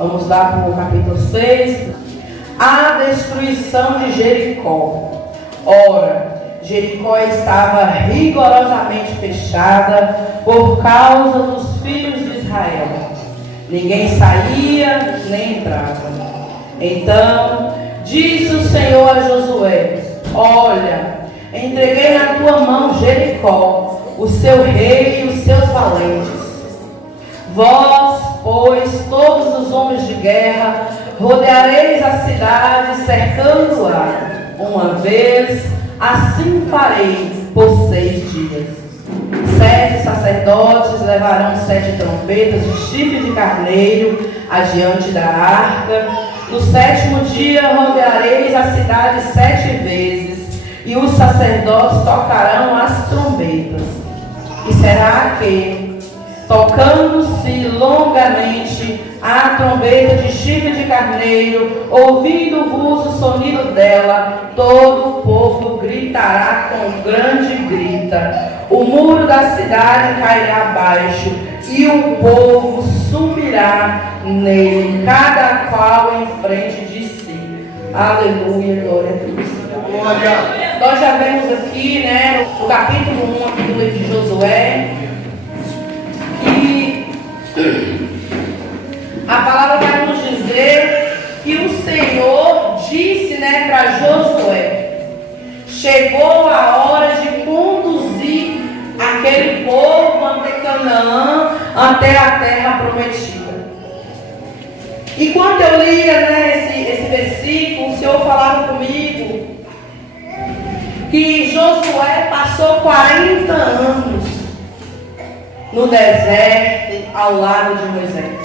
Vamos lá para o capítulo 6. A destruição de Jericó. Ora, Jericó estava rigorosamente fechada por causa dos filhos de Israel. Ninguém saía nem entrava. Então disse o Senhor a Josué: olha, entreguei na tua mão Jericó, o seu rei e os seus valentes. Vós, pois, todos os homens de guerra, rodeareis a cidade, cercando-a. Uma vez, assim farei por 6 dias. 7 sacerdotes levarão 7 trombetas de chifre de carneiro adiante da arca. No 7º dia rodeareis a cidade 7 vezes, e os sacerdotes tocarão as trombetas. E será que, tocando-se longamente a trombeta de chifre de carneiro, ouvindo-vos o sonido dela, todo o povo gritará com grande grita. O muro da cidade cairá abaixo, e o povo subirá nele, cada qual em frente de si. Aleluia, glória a Deus. Glória. Nós já vemos aqui, no capítulo 1 aqui do livro de Josué, que a palavra vai nos dizer que o Senhor disse, para Josué: chegou a hora de conduzir aquele povo até Canaã, até a terra prometida. E quando eu lia esse versículo, o Senhor falava comigo que Josué passou 40 anos no deserto ao lado de Moisés.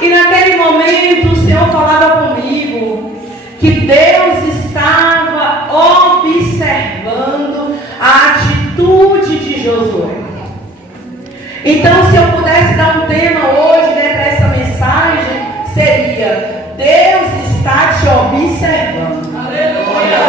E naquele momento o Senhor falava comigo que Deus estava observando a atitude de Josué. Então, se eu pudesse dar um tema hoje, para essa mensagem, seria: Deus está te observando. Aleluia.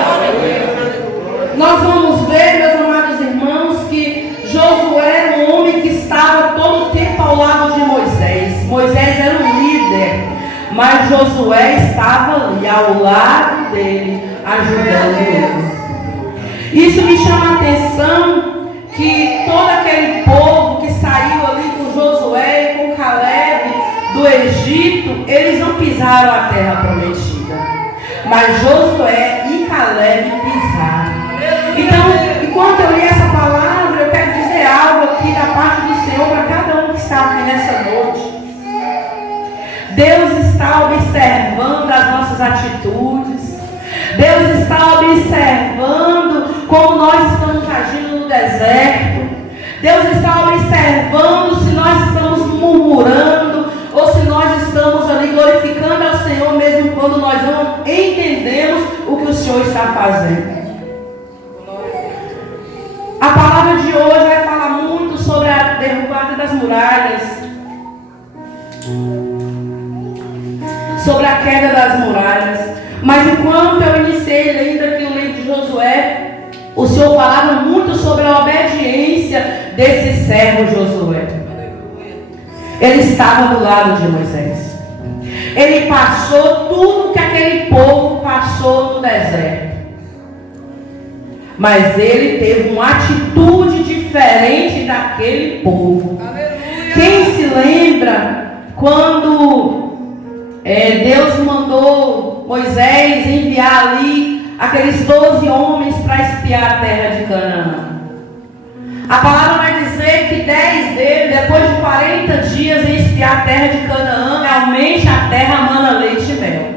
Nós vamos ver, meus amados irmãos, que Josué era um homem que estava todo o tempo ao lado de Moisés. Moisés era o líder, mas Josué estava ali ao lado dele, ajudando ele. Isso me chama a atenção, que todo aquele povo que saiu ali com Josué e com Caleb do Egito, eles não pisaram a terra prometida, mas Josué e Caleb pisaram. Então, enquanto eu li essa palavra, eu quero dizer algo aqui da parte do Senhor para cada um que está aqui nessa noite. Deus está observando as nossas atitudes. Deus está observando como nós estamos agindo no deserto. Deus está observando se nós estamos murmurando ou se nós estamos ali glorificando ao Senhor, mesmo quando nós não entendemos o que o Senhor está fazendo. A palavra de hoje vai falar muito sobre a derrubada das muralhas, sobre a queda das muralhas. Mas enquanto eu iniciei lendo aqui o livro de Josué, o Senhor falava muito sobre a obediência desse servo Josué. Ele estava do lado de Moisés. Ele passou tudo que aquele povo passou no deserto. Mas ele teve uma atitude diferente daquele povo. Aleluia. Quem se lembra quando Deus mandou Moisés enviar ali aqueles 12 homens para espiar a terra de Canaã? A palavra vai dizer que 10 deles, depois de 40 dias em espiar a terra de Canaã, realmente a terra mana leite e mel.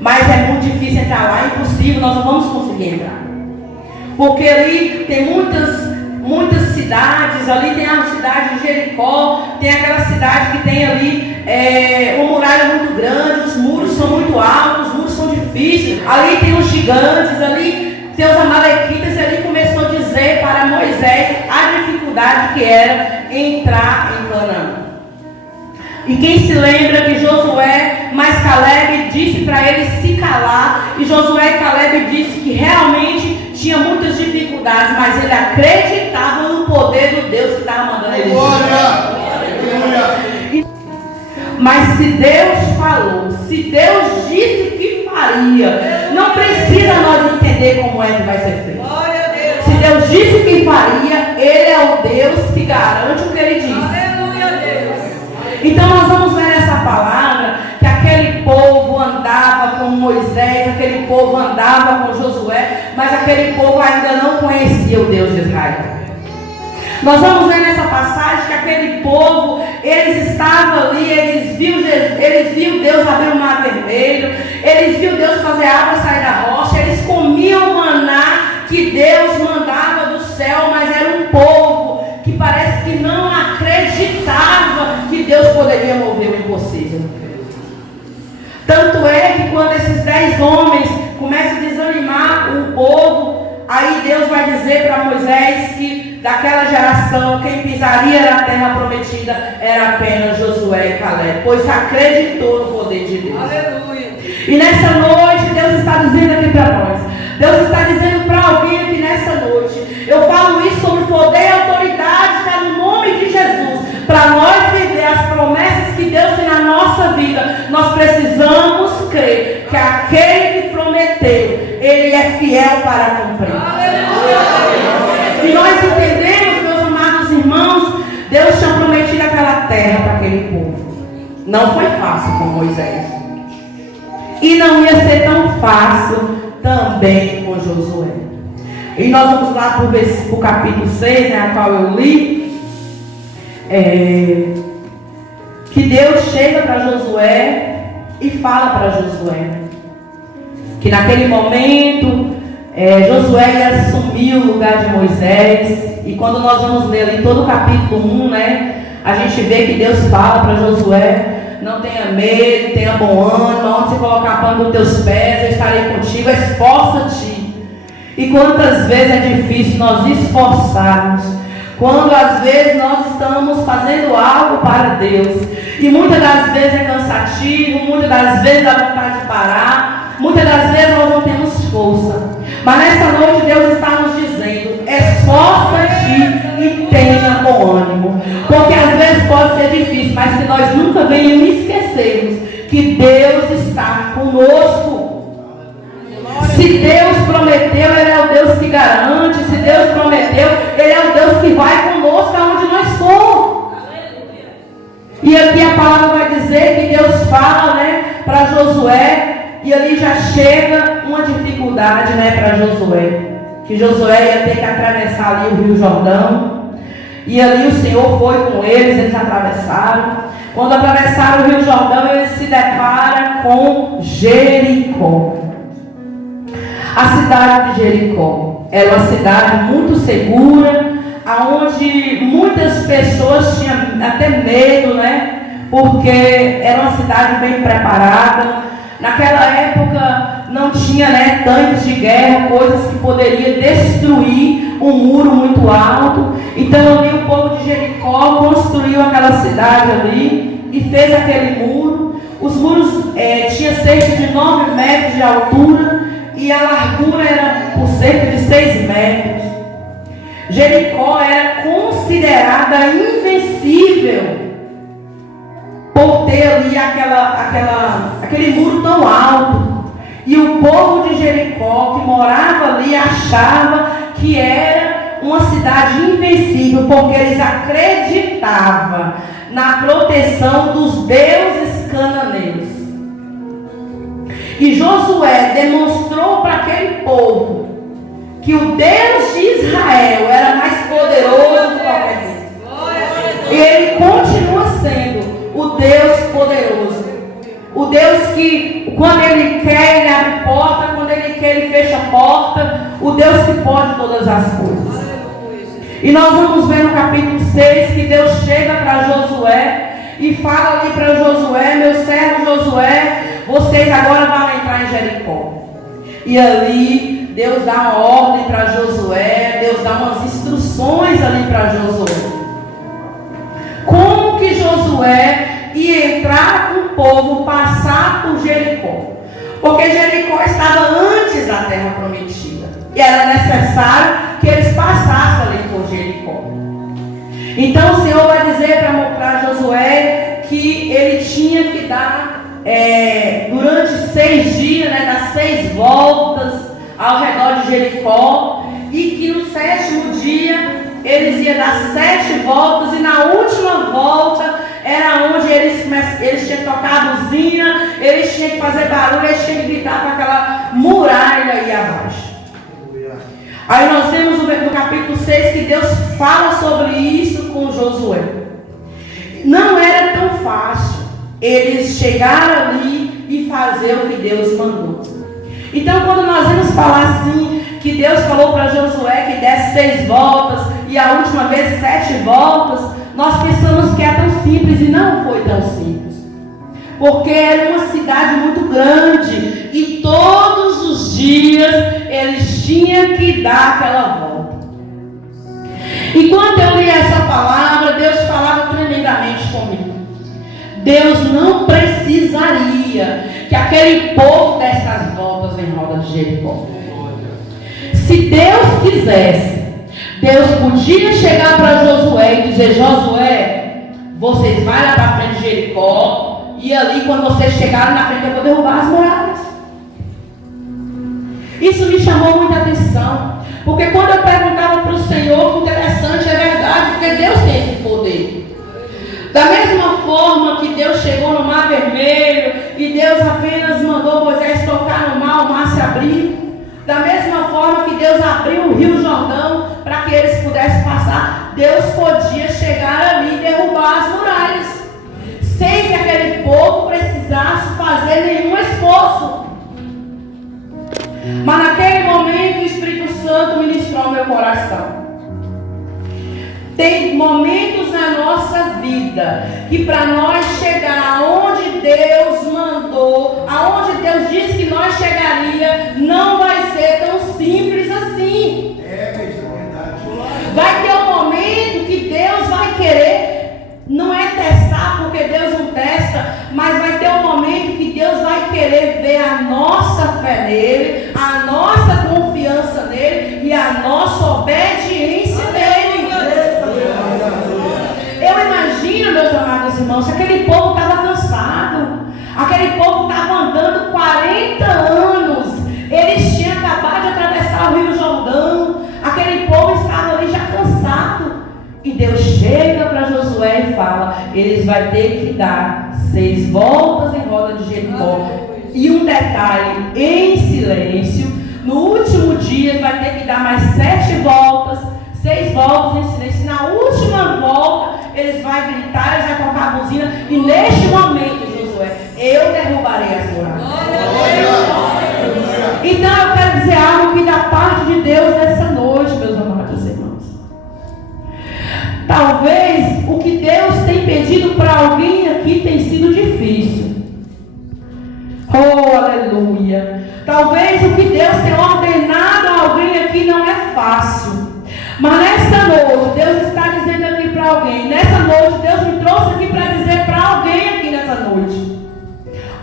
Mas é muito difícil entrar lá, é impossível, nós não vamos conseguir entrar. Porque ali tem muitas cidades, ali tem a cidade de Jericó, tem aquela cidade que tem ali uma muralha muito grande, os muros são muito altos, os muros são difíceis, ali tem os gigantes, ali tem os amalequitas, e ali começou a dizer para Moisés a dificuldade que era entrar em Canaã. E quem se lembra que Josué, mas Caleb disse para ele se calar, e Josué e Caleb disse que realmente tinha muitas dificuldades, mas ele acreditava no poder do Deus que estava mandando ele. Mas se Deus falou, se Deus disse que faria, não precisa nós entender como é que vai ser feito. Se Deus disse que faria, Ele é o Deus que garante o que Ele disse. Aleluia, Deus. Então nós vamos ver nessa palavra que aquele povo andava com Moisés, aquele povo andava com Josué, mas aquele povo ainda não conhecia o Deus de Israel. Nós vamos ver nessa passagem que aquele povo, eles estavam ali, eles viam Deus abrir o mar vermelho, eles viam Deus fazer a água sair da rocha, eles comiam o maná que Deus mandava do céu, mas era um povo que parece que não acreditava que Deus poderia mover o impossível. Tanto é que quando esses 10 homens começam a desanimar o povo, aí Deus vai dizer para Moisés que daquela geração quem pisaria na terra prometida era apenas Josué e Caleb, pois acreditou no poder de Deus. Aleluia. E nessa noite Deus está dizendo aqui para nós, Deus está dizendo para alguém aqui nessa noite, eu falo isso sobre poder e autoridade, está no nome de Jesus, para nós viver as promessas que Deus tem na nossa vida. Nós precisamos crer que aquele que prometeu, Ele é fiel para cumprir. E nós entendemos, meus amados irmãos, Deus tinha prometido aquela terra para aquele povo. Não foi fácil com Moisés. E não ia ser tão fácil também com Josué. E nós vamos lá para o capítulo 6, né, a qual eu li. Que Deus chega para Josué e fala para Josué que naquele momento Josué ia assumir o lugar de Moisés. E quando nós vamos ler ali todo o capítulo 1, né, a gente vê que Deus fala para Josué: não tenha medo, tenha bom ânimo, onde você colocar a palma dos teus pés, eu estarei contigo, esforça-te. E quantas vezes é difícil nós esforçarmos, quando às vezes nós estamos fazendo algo para Deus, e muitas das vezes é cansativo, muitas das vezes dá vontade de parar, muitas das vezes nós não temos força. Mas nessa noite Deus está nos dizendo: esforça-te e tenha bom ânimo. Porque às vezes pode ser difícil, mas que nós nunca venhamos esquecermos que Deus está conosco. Se Deus prometeu, Ele é o Deus que garante. Se Deus prometeu, Ele é o Deus que vai conosco aonde nós formos. E aqui a palavra vai dizer que Deus fala, né, para Josué. E ali já chega uma dificuldade, né, para Josué. Que Josué ia ter que atravessar ali o Rio Jordão. E ali o Senhor foi com eles atravessaram. Quando atravessaram o Rio Jordão, eles se deparam com Jericó. A cidade de Jericó era uma cidade muito segura, onde muitas pessoas tinham até medo, né? Porque era uma cidade bem preparada. Naquela época não tinha, né, tanques de guerra, coisas que poderiam destruir um muro muito alto. Então ali o povo de Jericó construiu aquela cidade ali e fez aquele muro. Os muros tinham cerca de 9 metros de altura e a largura era por cerca de 6 metros. Jericó era considerada invencível por ter ali aquele muro tão alto. E o povo de Jericó que morava ali achava que era uma cidade invencível, porque eles acreditavam na proteção dos deuses cananeus. E Josué demonstrou para aquele povo que o Deus de Israel era mais poderoso do que qualquer Deus. E Ele continua sendo o Deus poderoso. O Deus que, quando Ele quer, Ele abre porta, quando Ele quer, Ele fecha a porta. O Deus que pode todas as coisas. E nós vamos ver no capítulo 6 que Deus chega para Josué e fala ali para Josué: meu servo Josué, vocês agora vão entrar em Jericó. E ali Deus dá uma ordem para Josué, Deus dá umas instruções ali para Josué. Como que Josué ia entrar com o povo, passar por Jericó? Porque Jericó estava antes da terra prometida. E era necessário que eles passassem ali por Jericó. Então o Senhor vai dizer para Josué que ele tinha que dar durante 6 dias, né, dar 6 voltas ao redor de Jericó, e que no 7º dia eles iam dar 7 voltas, e na última volta era onde eles tinham que tocar a buzina, eles tinham que fazer barulho, eles tinham que gritar para aquela muralha aí abaixo. Aí nós vemos no capítulo 6 que Deus fala sobre isso com Josué. Não era tão fácil eles chegar ali e fazer o que Deus mandou. Então, quando nós vamos falar assim, que Deus falou para Josué que desse 6 voltas e a última vez 7 voltas, nós pensamos que é tão simples, e não foi tão simples. Porque era uma cidade muito grande e todos os dias eles tinham que dar aquela volta. E quando eu li essa palavra, Deus falava tremendamente comigo. Deus não precisaria que aquele povo desse as voltas em roda de Jericó. Se Deus quisesse, Deus podia chegar para Josué e dizer: Josué, vocês vão lá para frente de Jericó, e ali quando vocês chegarem na frente eu vou derrubar as muralhas. Isso me chamou muita atenção, porque quando eu perguntava para o Senhor, interessante, é verdade, porque Deus tem esse poder. Da mesma forma que Deus chegou no Mar Vermelho e Deus apenas mandou Moisés tocar no mar, o mar se abriu. Da mesma forma que Deus abriu o Rio Jordão para que eles pudessem passar, Deus podia chegar ali e derrubar as muralhas, sem que aquele povo precisasse fazer nenhum esforço. Mas naquele momento o Espírito Santo ministrou ao meu coração. Tem momentos na nossa vida que para nós chegar aonde Deus mandou, aonde Deus disse que nós chegaria, não vai ser tão simples assim. Vai ter um momento que Deus vai querer, não é testar, porque Deus não testa, mas vai ter um momento que Deus vai querer ver a nossa fé nele, a nossa confiança nele e a nossa obediência nele. Eu imagino, meus amados irmãos, se aquele povo estava cansado, aquele povo estava andando 40 anos, eles tinham acabado de atravessar o Rio Jordão, aquele povo estava ali já cansado, e Deus chega para Josué e fala: eles vão ter que dar 6 voltas em roda de Jericó, e um detalhe, em silêncio. No último dia vai ter que dar mais 7 voltas, 6 voltas em silêncio. Na última volta eles vão gritar, eles vão tocar a buzina, e neste momento, Josué, eu derrubarei as muralhas. Então eu quero dizer algo que da parte de Deus nessa noite, meus amados irmãos. Talvez o que Deus tem pedido para alguém aqui tem sido difícil. Oh, aleluia. Talvez o que Deus tem ordenado a alguém aqui não é fácil. Mas nessa noite, Deus está dizendo aqui para alguém. Nessa noite, Deus me trouxe aqui para dizer para alguém aqui nessa noite: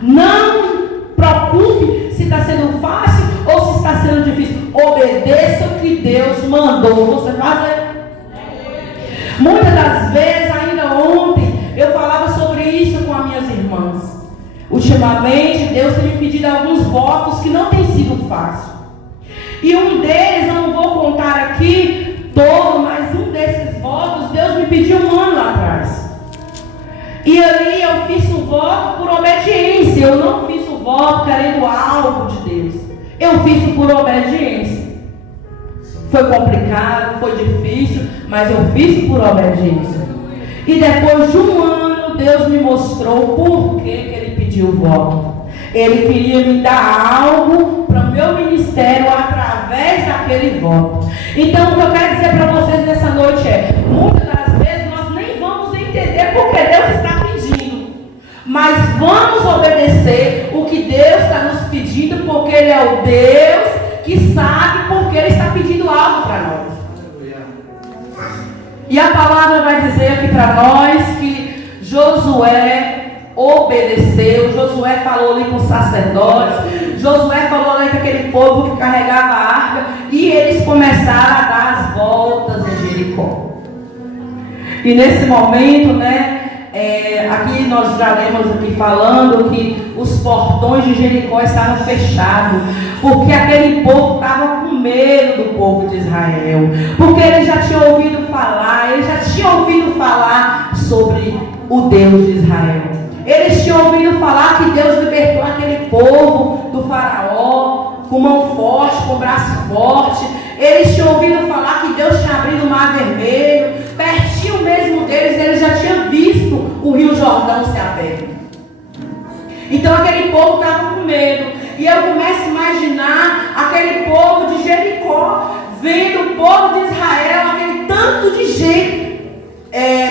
não preocupe se está sendo fácil ou se está sendo difícil. Obedeça o que Deus mandou você fazer. Muitas das vezes, ainda ontem, eu falava sobre isso com as minhas irmãs. Ultimamente, Deus tem me pedido alguns votos que não tem sido fácil. E um deles, eu não vou contar aqui todo, mas um desses votos, Deus me pediu 1 ano lá atrás. E ali eu fiz o voto por obediência. Eu não fiz o voto querendo algo de Deus. Eu fiz por obediência. Foi complicado, foi difícil, mas eu fiz por obediência. E depois de 1 ano, Deus me mostrou por que Ele pediu o voto. Ele queria me dar algo para o meu ministério através daquele voto. Então, o que eu quero dizer para vocês nessa noite é: muitas das vezes nós nem vamos entender por que Deus está pedindo, mas vamos obedecer o que Deus está nos pedindo, porque Ele é o Deus que sabe porque Ele está pedindo algo para nós. E a palavra vai dizer aqui para nós que Josué obedeceu. Josué falou ali com os sacerdotes, Josué falou ali com aquele povo que carregava a arca, e eles começaram a dar as voltas em Jericó. E nesse momento, aqui nós já lemos aqui falando que os portões de Jericó estavam fechados, porque aquele povo estava com medo do povo de Israel, porque eles já tinham ouvido falar sobre o Deus de Israel. Eles tinham ouvido falar que Deus libertou aquele povo do faraó, com mão forte, com braço forte. Eles tinham ouvido falar que Deus tinha abrido o mar vermelho. Pertinho mesmo deles, eles já tinham visto o rio Jordão se abrir. Então aquele povo estava com medo. E eu começo a imaginar aquele povo de Jericó, vendo o povo de Israel, aquele tanto de gente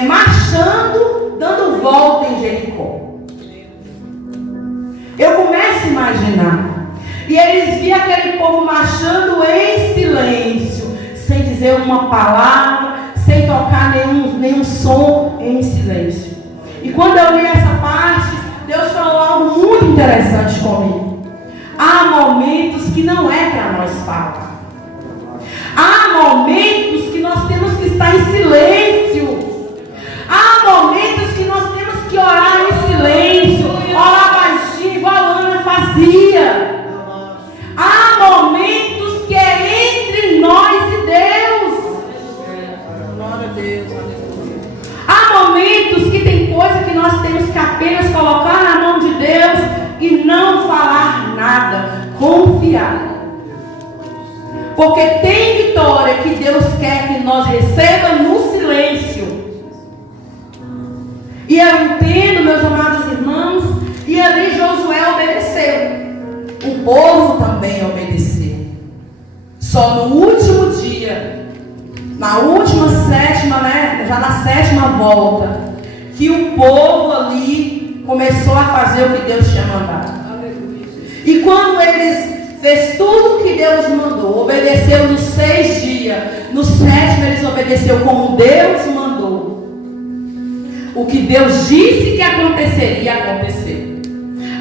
marchando, dando volta em Jericó. Eu começo a imaginar. E eles viam aquele povo marchando em silêncio, sem dizer uma palavra, sem tocar nenhum som, em silêncio. E quando eu li essa parte, Deus falou algo muito interessante comigo. Há momentos que não é para nós falar. Há momentos que nós temos que estar em silêncio. Há momentos que nós temos que orar em silêncio, orar baixinho, igual a Ana fazia. Há momentos que é entre nós e Deus. Glória a Deus. Há momentos que tem coisa que nós temos que apenas colocar na mão de Deus e não falar nada, confiar. Porque tem vitória que Deus quer que nós recebamos no silêncio. E eu entendo, meus amados irmãos, e ali Josué obedeceu. O povo também obedeceu. Só no último dia, na última sétima, já na sétima volta, que o povo ali começou a fazer o que Deus tinha mandado. E quando eles fez tudo o que Deus mandou, obedeceu nos 6 dias, no 7º eles obedeceu como Deus mandou. O que Deus disse que aconteceria, aconteceu.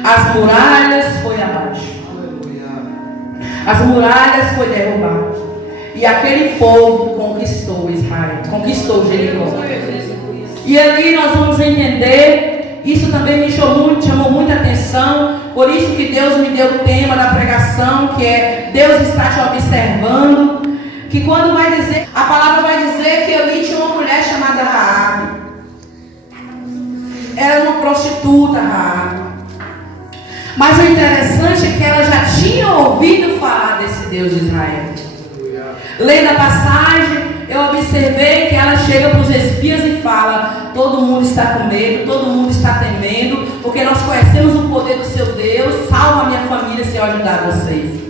As muralhas foi abaixo. As muralhas foi derrubadas. E aquele povo conquistou Israel, conquistou Jericó. E ali nós vamos entender, isso também me chamou muita atenção. Por isso que Deus me deu o tema da pregação, que é Deus está te observando. Que quando vai dizer, a palavra vai dizer que ali tinha uma mulher chamada Raabe. Era uma prostituta, Raabe. Mas o interessante é que ela já tinha ouvido falar desse Deus de Israel. Lendo a passagem, eu observei que ela chega para os espias e fala: todo mundo está com medo, todo mundo está temendo, porque nós conhecemos o poder do seu Deus, salva a minha família se eu ajudar vocês.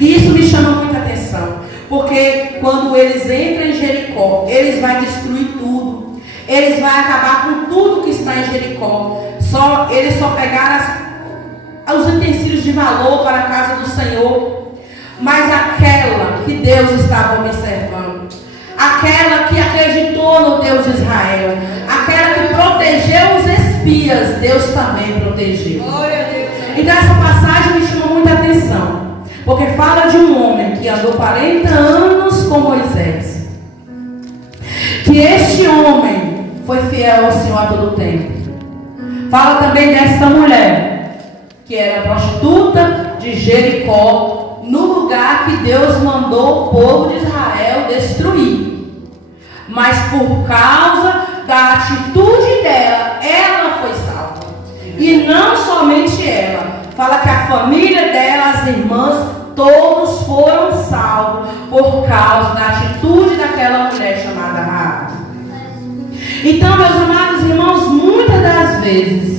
E isso me chama muita atenção, porque quando eles entram em Jericó, eles vão destruir tudo. Eles vão acabar com tudo que está em Jericó. Eles só pegaram os utensílios de valor para a casa do Senhor. Mas aquela que Deus estava observando, aquela que acreditou no Deus de Israel, aquela que protegeu os espias, Deus também protegeu. Então essa passagem me chamou muita atenção, porque fala de um homem que andou 40 anos com Moisés, que este homem foi fiel ao Senhor a todo tempo. Fala também dessa mulher que era prostituta de Jericó, no lugar que Deus mandou o povo de Israel destruir. Mas por causa da atitude dela, ela foi salva. E não somente ela. Fala que a família dela, as irmãs, todos foram salvos por causa da atitude daquela mulher chamada Raabe. Então, meus amados irmãos, muitas das vezes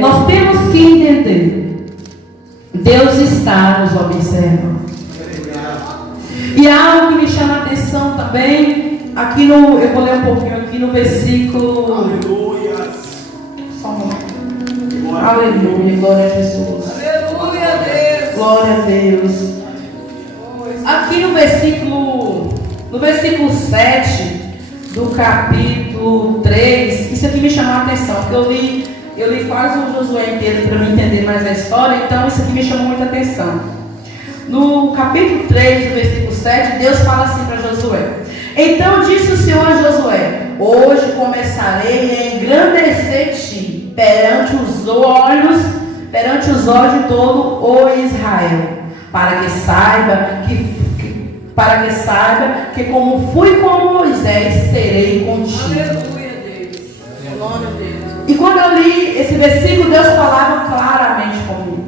nós temos que entender, Deus está nos observando. E algo que me chama a atenção também, eu vou ler um pouquinho aqui no versículo. Aleluia. Só um momento. Aleluia, glória a Jesus. Aleluia a Deus. Glória a Deus. Aqui no versículo 7 do capítulo 3, isso aqui me chamou a atenção, porque eu li quase o Josué inteiro para me entender mais a história, então isso aqui me chamou muita atenção. No capítulo 3, do versículo 7, Deus fala assim para Josué: Então disse o Senhor a Josué: hoje começarei a engrandecer-te perante os olhos de todo o Israel, para que saiba que como fui com Moisés, serei contigo. Aleluia, Deus. Glória a Deus. E quando eu li esse versículo, Deus falava claramente comigo.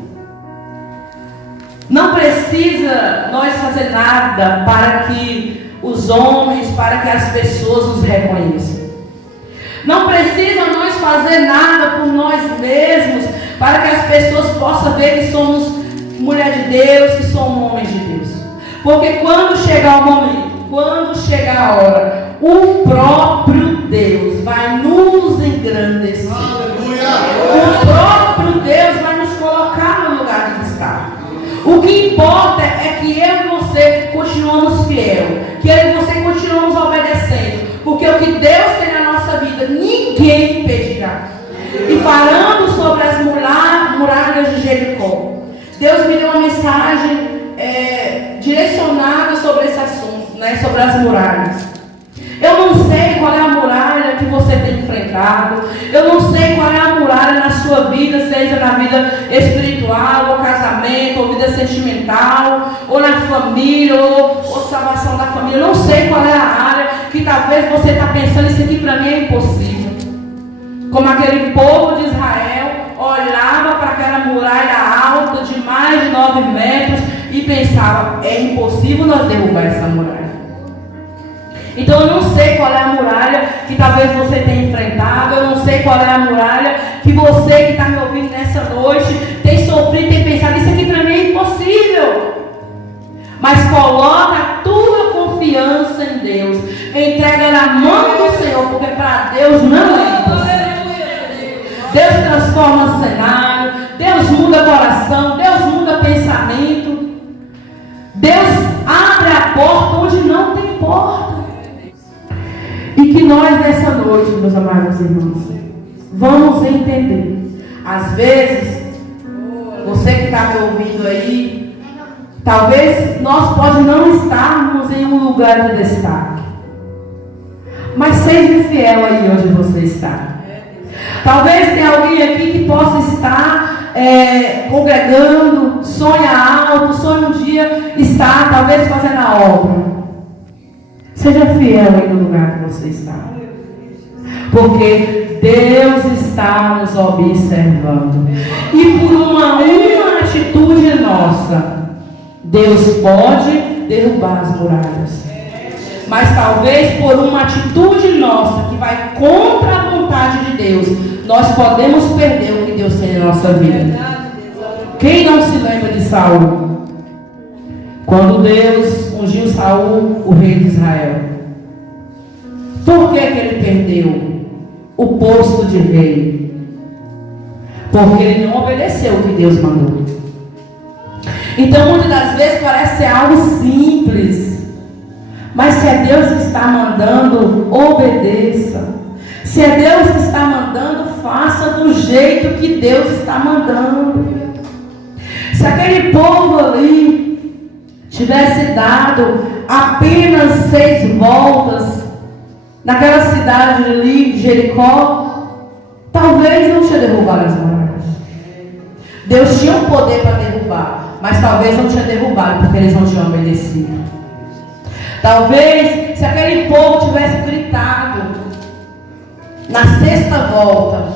Não precisa nós fazer nada para que os homens, para que as pessoas nos reconheçam. Não precisa nós fazer nada por nós mesmos para que as pessoas possam ver que somos mulher de Deus, que somos homens de Deus. Porque quando chegar o momento, quando chegar a hora, o próprio Deus vai nos engrandecer. Aleluia. O próprio Deus vai nos colocar no lugar de estar. O que importa é que eu e você continuamos fiel, que eu e você continuamos obedecendo, porque o que Deus tem na nossa vida, ninguém impedirá. E falando sobre as muralhas de Jericó, Deus me deu uma mensagem direcionada sobre esse assunto, né, sobre as muralhas. Eu não sei qual é a muralha que você tem enfrentado. Eu não sei qual é a muralha na sua vida, seja na vida espiritual, ou casamento, ou vida sentimental, ou na família, ou salvação da família. Eu não sei qual é a área que talvez você está pensando, isso aqui para mim é impossível. Como aquele povo de Israel olhava para aquela muralha alta de mais de 9 metros e pensava: é impossível nós derrubar essa muralha. Então eu não sei qual é a muralha que talvez você tenha enfrentado. Eu não sei qual é a muralha que você que está me ouvindo nessa noite tem sofrido, tem pensado: isso aqui para mim é impossível. Mas coloca a tua confiança em Deus, entrega na mão do Senhor, porque para Deus não é impossível. Deus transforma cenário, Deus muda coração, Deus muda pensamento, Deus abre a porta onde não tem porta. E que nós nessa noite, meus amados irmãos, vamos entender. Às vezes, você que está me ouvindo aí, talvez nós pode não estarmos em um lugar de destaque, mas seja fiel aí onde você está. Talvez tenha alguém aqui que possa estar congregando, sonha alto, sonha um dia estar talvez fazendo a obra. Seja fiel aí no lugar que você está, porque Deus está nos observando. E por uma atitude nossa, Deus pode derrubar as muralhas. Mas talvez por uma atitude nossa que vai contra a vontade de Deus, nós podemos perder o que Deus tem na nossa vida. Quem não se lembra de Saul? Quando Deus ungiu Saul, o rei de Israel, por que ele perdeu o posto de rei? Porque ele não obedeceu o que Deus mandou. Então muitas das vezes parece ser algo simples, mas se é Deus que está mandando, obedeça. Se é Deus que está mandando, faça do jeito que Deus está mandando. Se aquele povo ali tivesse dado apenas 6 voltas naquela cidade ali, Jericó, talvez não tinha derrubado as muralhas. Deus tinha um poder para derrubar, mas talvez não tinha derrubado porque eles não tinham obedecido. Talvez se aquele povo tivesse gritado na 6ª volta,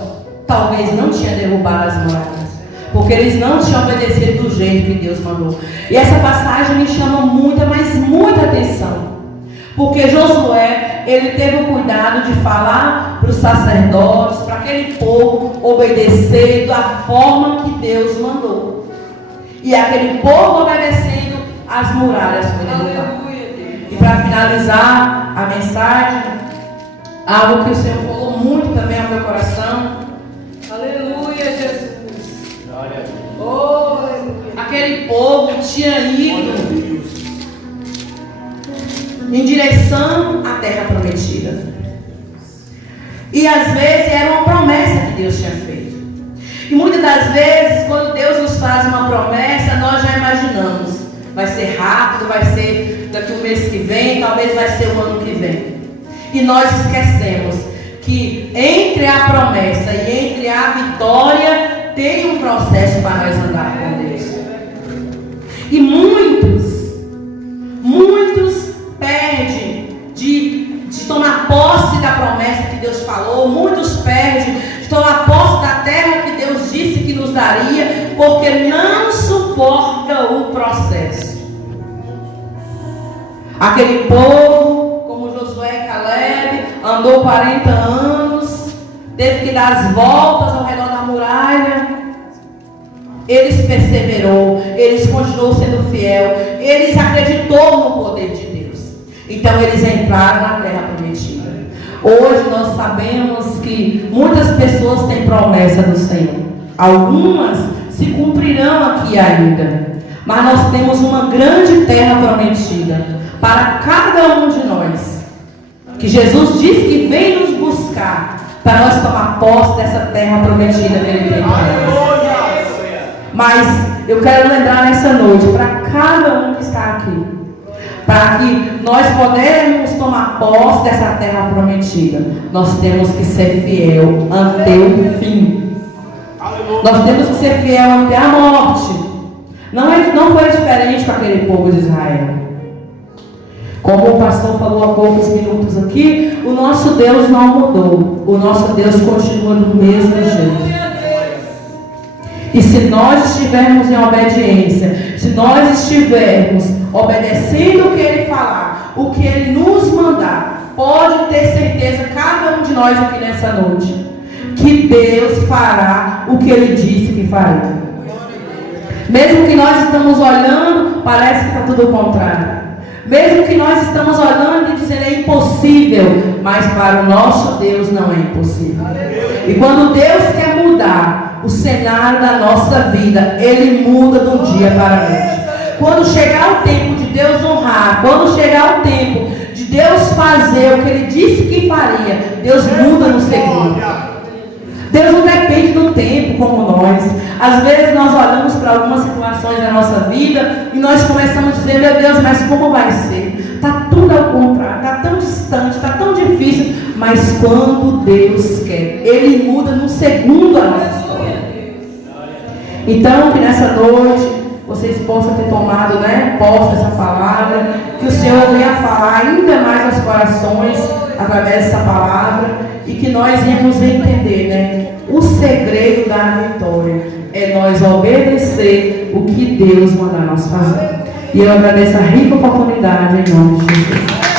talvez não tinha derrubado as muralhas, porque eles não tinham obedecido do jeito que Deus mandou. E essa passagem me chama muita, mas muita atenção, porque Josué, ele teve o cuidado de falar para os sacerdotes, para aquele povo obedecer da forma que Deus mandou. E aquele povo obedecendo, as muralhas foram derrubadas. E para finalizar a mensagem, algo que o Senhor falou muito também ao meu coração. Aleluia, Jesus. Oh, aquele povo tinha ido em direção à terra prometida. E às vezes era uma promessa que Deus tinha feito. E muitas das vezes, quando Deus nos faz uma promessa, nós já imaginamos: vai ser rápido, vai ser daqui o mês que vem, talvez vai ser o ano que vem. E nós esquecemos que entre a promessa e entre a vitória tem um processo para nós andar com Deus. E muitos perdem de tomar posse da promessa que Deus falou. Muitos perdem de tomar posse da terra que Deus disse que nos daria, porque não suporta o processo. Aquele povo, como Josué e Caleb, andou 40 anos, teve que dar as voltas ao redor da muralha. Eles perseverou, eles continuou sendo fiel, eles acreditou no poder de Deus. Então eles entraram na terra prometida. Hoje nós sabemos que muitas pessoas têm promessa do Senhor. Algumas se cumprirão aqui ainda. Mas nós temos uma grande terra prometida para cada um de nós, que Jesus disse que vem nos buscar para nós tomar posse dessa terra prometida que Ele tem para nós. Mas eu quero lembrar nessa noite para cada um que está aqui, para que nós podemos tomar posse dessa terra prometida, nós temos que ser fiel até o fim. Nós temos que ser fiel até a morte. Não foi diferente com aquele povo de Israel. Como o pastor falou há poucos minutos aqui, o nosso Deus não mudou. O nosso Deus continua do mesmo jeito. E se nós estivermos em obediência, se nós estivermos obedecendo o que Ele falar, o que Ele nos mandar, pode ter certeza, cada um de nós aqui nessa noite, que Deus fará o que Ele disse que faria. Mesmo que nós estamos olhando, parece que está tudo ao contrário. Mesmo que nós estamos olhando e dizendo é impossível, mas para o nosso Deus não é impossível. E quando Deus quer mudar o cenário da nossa vida, Ele muda de um dia para a noite. Quando chegar o tempo de Deus honrar, quando chegar o tempo de Deus fazer o que Ele disse que faria, Deus muda no segundo. Deus não depende do tempo como nós. Às vezes nós olhamos para algumas situações da nossa vida e nós começamos a dizer, meu Deus, mas como vai ser? Está tudo ao contrário, está tão distante, está tão difícil. Mas quando Deus quer, Ele muda num segundo a nossa história. Então que nessa noite vocês possam ter tomado, posse dessa palavra, que o Senhor venha falar ainda mais aos corações através dessa palavra, e que nós venhamos entender, o segredo da vitória é nós obedecer o que Deus manda nós fazer. E eu agradeço a rica oportunidade em nome de Jesus.